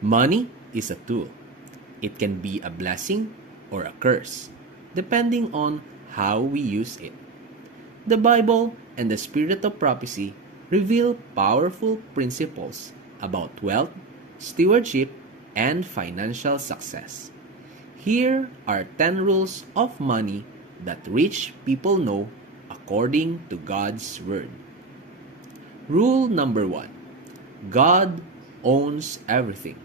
Money is a tool. It can be a blessing or a curse, depending on how we use it. The Bible and the spirit of prophecy reveal powerful principles about wealth, stewardship, and financial success. Here are 10 rules of money that rich people know according to God's Word. Rule number 1: God owns everything.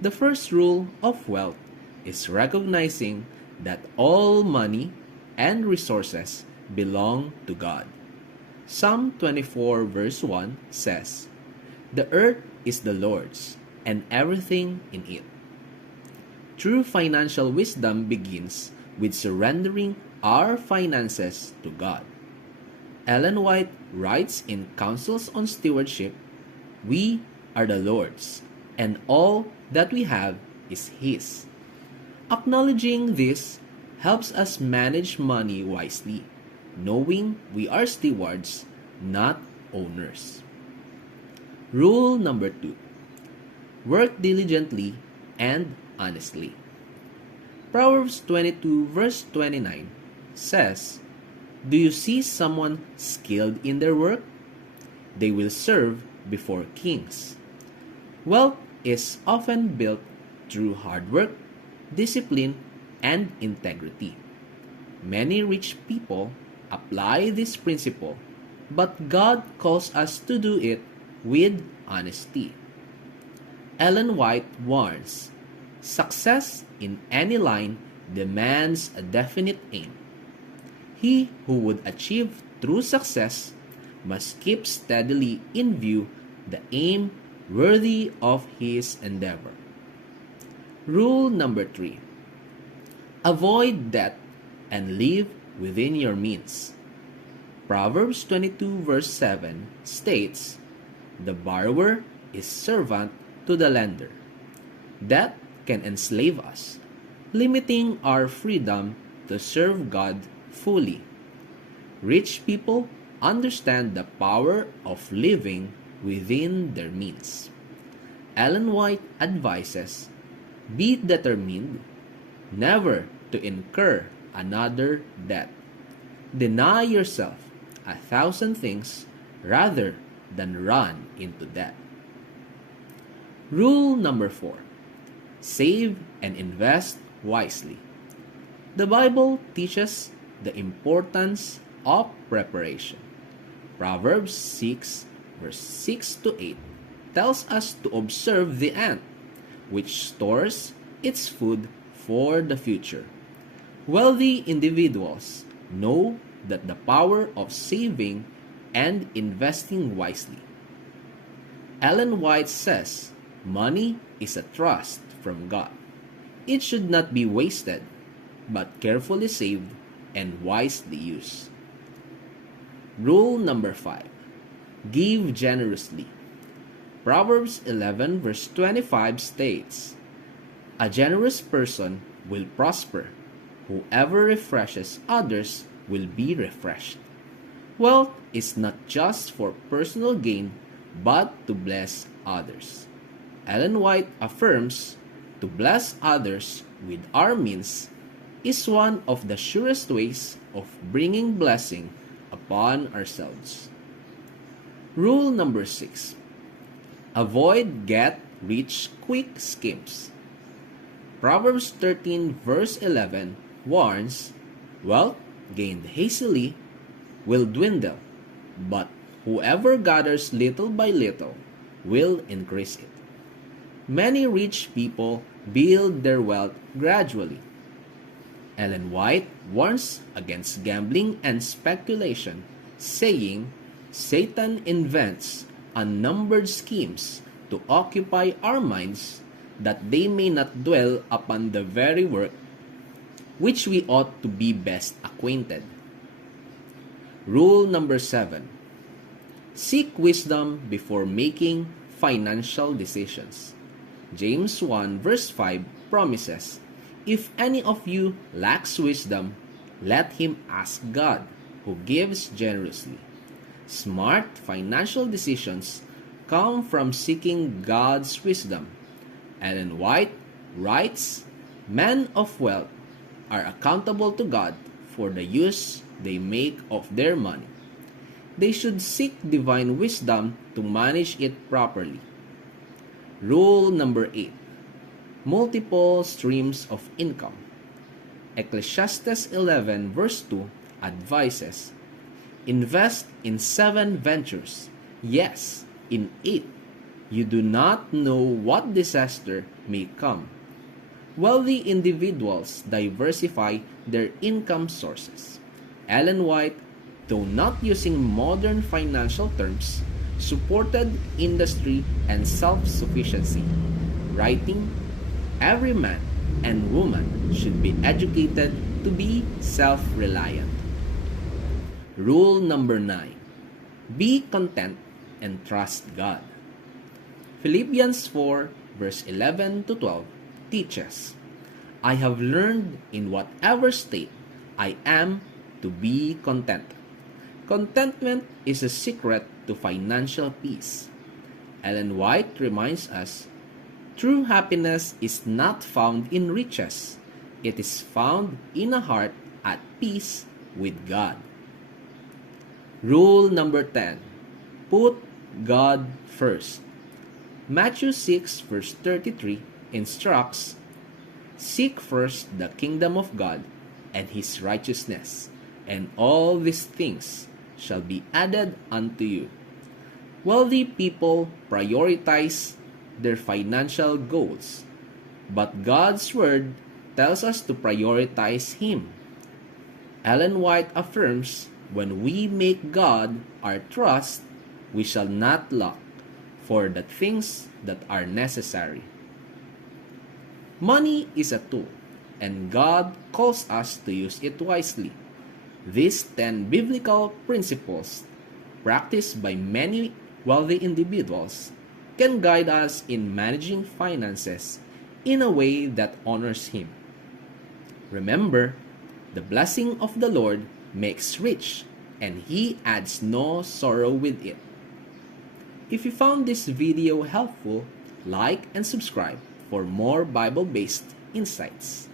The first rule of wealth is recognizing that all money and resources belong to God. Psalm 24 verse 1 says, "The earth is the Lord's, and everything in it." True financial wisdom begins with surrendering our finances to God. Ellen White writes in Counsels on Stewardship, "We are the Lord's, and all that we have is His." Acknowledging this helps us manage money wisely, knowing we are stewards, not owners. Rule number 2: work diligently and honestly. Proverbs 22 verse 29 says, "Do you see someone skilled in their work? They will serve before kings." Wealth is often built through hard work, discipline, and integrity. Many rich people apply this principle, but God calls us to do it with honesty. Ellen White warns, "Success in any line demands a definite aim. He who would achieve true success must keep steadily in view the aim worthy of his endeavor." Rule number 3: avoid debt and live within your means. Proverbs 22 verse 7 states, "The borrower is servant to the lender." Debt can enslave us, limiting our freedom to serve God fully. Rich people understand the power of living within their means. Ellen White advises, "Be determined never to incur another debt. Deny yourself 1,000 things rather than run into debt." Rule number 4: save and invest wisely. The Bible teaches the importance of preparation. Proverbs 6 verse 6 to 8 tells us to observe the ant, which stores its food for the future. Wealthy individuals know that the power of saving and investing wisely. Ellen White says, "Money is a trust from God. It should not be wasted, but carefully saved and wisely used." Rule number 5: give generously. Proverbs 11 verse 25 states, "A generous person will prosper. Whoever refreshes others will be refreshed." Wealth is not just for personal gain, but to bless others. Ellen White affirms, to bless others with our means is one of the surest ways of bringing blessing upon ourselves. Rule number 6: avoid get-rich-quick schemes. Proverbs 13 verse 11 warns, "Wealth gained hastily will dwindle, but whoever gathers little by little will increase it." Many rich people build their wealth gradually. Ellen White warns against gambling and speculation, saying, "Satan invents unnumbered schemes to occupy our minds, that they may not dwell upon the very work which we ought to be best acquainted." Rule number 7: seek wisdom before making financial decisions. James 1 verse 5 promises, "If any of you lacks wisdom, let him ask God, who gives generously." Smart financial decisions come from seeking God's wisdom, Ellen White writes, "Men of wealth are accountable to God for the use they make of their money. They should seek divine wisdom to manage it properly." Rule number 8. Multiple streams of income. Ecclesiastes 11 verse 2 advises, "Invest in 7 ventures, yes, in 8. You do not know what disaster may come." Wealthy individuals diversify their income sources. Ellen White, though not using modern financial terms, supported industry and self-sufficiency, writing, "Every man and woman should be educated to be self-reliant." Rule number 9. Be content and trust God. Philippians 4 verse 11 to 12 teaches, "I have learned in whatever state I am to be content." Contentment is a secret to financial peace. Ellen White reminds us, true happiness is not found in riches. It is found in a heart at peace with God. Rule number 10. Put God first. Matthew 6 verse 33 instructs, "Seek first the kingdom of God and His righteousness, and all these things shall be added unto you." Wealthy people prioritize their financial goals, but God's Word tells us to prioritize Him. Ellen White affirms, when we make God our trust, we shall not lack for the things that are necessary. Money is a tool, and God calls us to use it wisely. These 10 biblical principles, practiced by many wealthy individuals, can guide us in managing finances in a way that honors Him. Remember, the blessing of the Lord makes rich, and He adds no sorrow with it. If you found this video helpful, like and subscribe for more Bible-based insights.